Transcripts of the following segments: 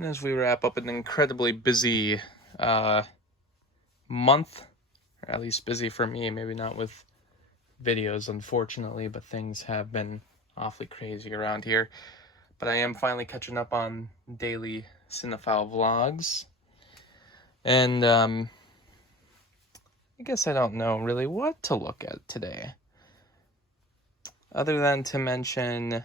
As we wrap up an incredibly busy uh, month, or at least busy for me, maybe not with videos, unfortunately, but things have been awfully crazy around here. But I am finally catching up on daily cinephile vlogs. And I guess I don't know really what to look at today, other than to mention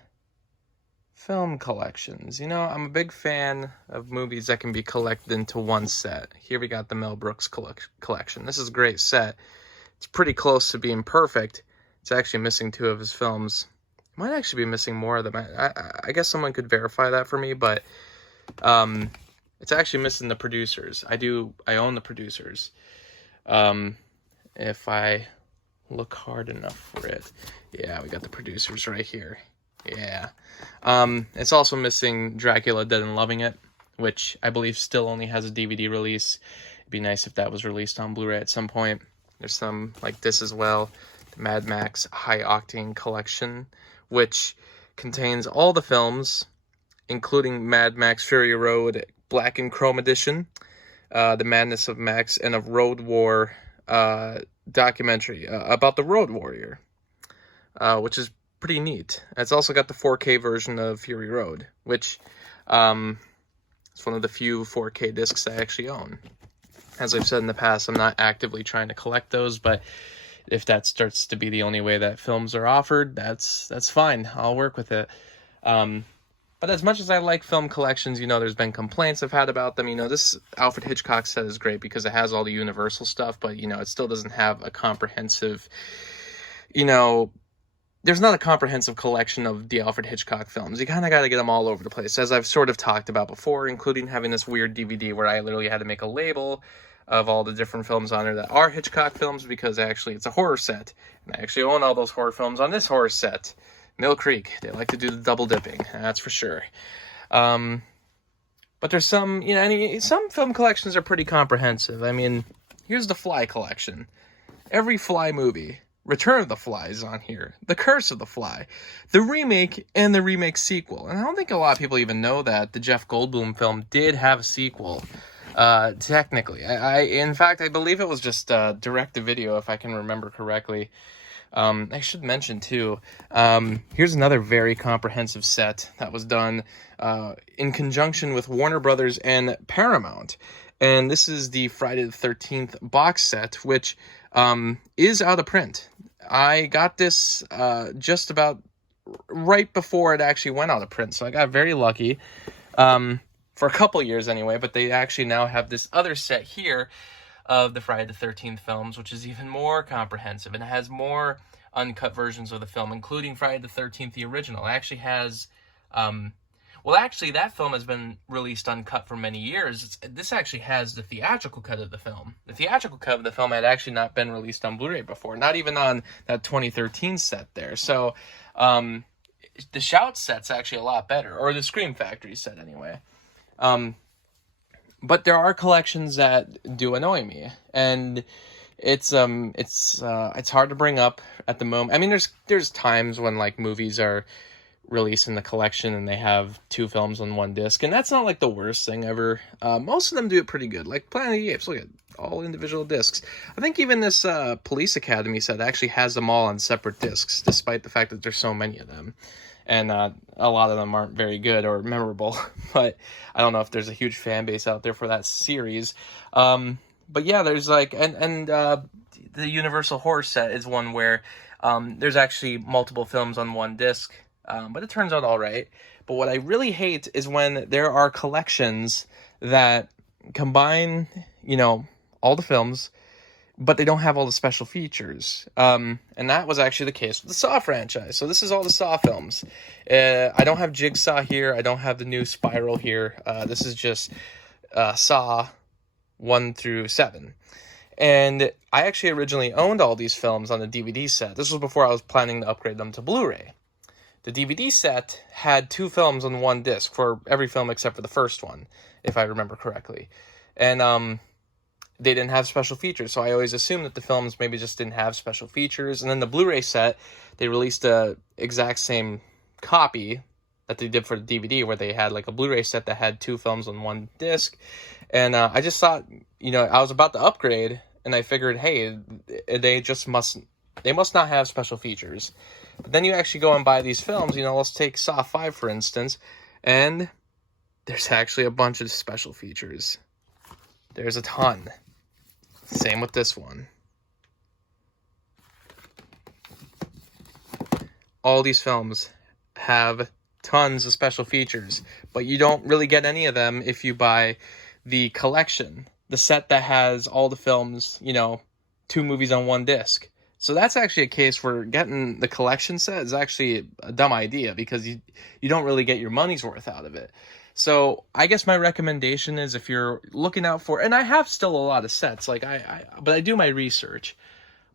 film collections. I'm a big fan of movies that can be collected into one set. Here we got the Mel Brooks collection. This is a great set. It's pretty close to being perfect. It's actually missing two of his films. It might actually be missing more of them. I guess someone could verify that for me, but it's actually missing the producers. I own the producers. If I look hard enough for it. Yeah, we got the producers right here. Yeah. It's also missing Dracula Dead and Loving It, which I believe still only has a DVD release. It'd be nice if that was released on Blu-ray at some point. There's some like this as well, the Mad Max High Octane Collection, which contains all the films, including Mad Max Fury Road Black and Chrome Edition, The Madness of Max, and a Road War documentary about the Road Warrior, which is pretty neat. It's also got the 4K version of Fury Road, which is one of the few 4K discs I actually own. As I've said in the past, I'm not actively trying to collect those, but if that starts to be the only way that films are offered, that's fine. I'll work with it. But as much as I like film collections, there's been complaints I've had about them. This Alfred Hitchcock set is great because it has all the Universal stuff, but, it still doesn't have a comprehensive, there's not a comprehensive collection of the Alfred Hitchcock films. You kind of got to get them all over the place, as I've sort of talked about before, including having this weird DVD where I literally had to make a label of all the different films on there that are Hitchcock films, because actually it's a horror set. And I actually own all those horror films on this horror set. Mill Creek, they like to do the double dipping, that's for sure. But there's some, some film collections are pretty comprehensive. Here's the Fly collection. Every Fly movie. Return of the Fly is on here. The Curse of the Fly. The remake and the remake sequel. And I don't think a lot of people even know that the Jeff Goldblum film did have a sequel. Technically. In fact, I believe it was just direct-to-video, if I can remember correctly. I should mention, too, here's another very comprehensive set that was done in conjunction with Warner Brothers and Paramount. And this is the Friday the 13th box set, which is out of print. I got this just about right before it actually went out of print, so I got very lucky for a couple years anyway, but they actually now have this other set here of the Friday the 13th films, which is even more comprehensive, and it has more uncut versions of the film, including Friday the 13th, the original. It actually has, that film has been released uncut for many years. This actually has the theatrical cut of the film. The theatrical cut of the film had actually not been released on Blu-ray before, not even on that 2013 set there. So, the Shout set's actually a lot better, or the Scream Factory set anyway. But there are collections that do annoy me, and it's hard to bring up at the moment. There's times when like movies are released in the collection and they have two films on one disc, and that's not like the worst thing ever. Most of them do it pretty good. Like Planet of the Apes, look at all individual discs. I think even this Police Academy set actually has them all on separate discs, despite the fact that there's so many of them. And a lot of them aren't very good or memorable, but I don't know if there's a huge fan base out there for that series. But yeah, there's like, and the Universal Horror set is one where there's actually multiple films on one disc, but it turns out all right. But what I really hate is when there are collections that combine, all the films, but they don't have all the special features. And that was actually the case with the Saw franchise. So this is all the Saw films. I don't have Jigsaw here. I don't have the new Spiral here. This is just Saw 1 through 7. And I actually originally owned all these films on the DVD set. This was before I was planning to upgrade them to Blu-ray. The DVD set had two films on one disc for every film except for the first one, if I remember correctly. And they didn't have special features, so I always assumed that the films maybe just didn't have special features. And then the Blu-ray set, they released a exact same copy that they did for the DVD, where they had like a Blu-ray set that had 2 films on 1 disc. And I just thought, I was about to upgrade, and I figured, hey, they must not have special features. But then you actually go and buy these films, let's take Saw 5, for instance, and there's actually a bunch of special features. There's a ton. Same with this one. All these films have tons of special features, but you don't really get any of them if you buy the collection, the set that has all the films, 2 movies on 1 disc. So that's actually a case where getting the collection set is actually a dumb idea, because you don't really get your money's worth out of it. So I guess my recommendation is, if you're looking out for, and I have still a lot of sets, but I do my research.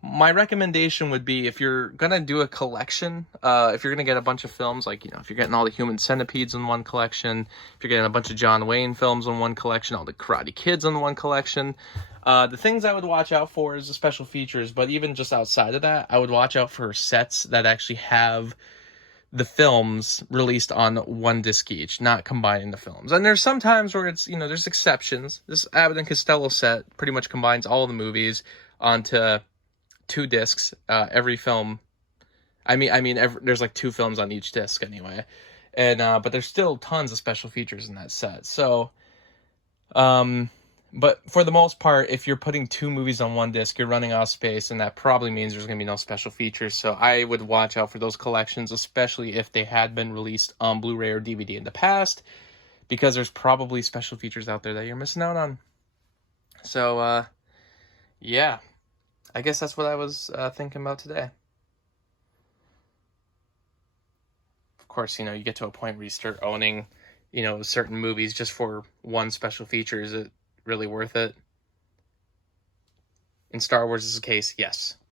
My recommendation would be, if you're gonna do a collection, if you're gonna get a bunch of films, if you're getting all the Human Centipedes in 1 collection, if you're getting a bunch of John Wayne films in 1 collection, all the Karate Kids in 1 collection, the things I would watch out for is the special features. But even just outside of that, I would watch out for sets that actually have the films released on 1 disc each, not combining the films. And there's some times where it's, there's exceptions. This Abbott and Costello set pretty much combines all the movies onto 2 discs. Every film, there's like 2 films on each disc anyway, and but there's still tons of special features in that set. So, but for the most part, if you're putting 2 movies on 1 disc, you're running out of space, and that probably means there's gonna be no special features. So I would watch out for those collections, especially if they had been released on Blu-ray or DVD in the past, because there's probably special features out there that you're missing out on. So, yeah. I guess that's what I was thinking about today. Of course, you get to a point where you start owning, certain movies just for 1 special feature. Is it really worth it? In Star Wars' case, yes.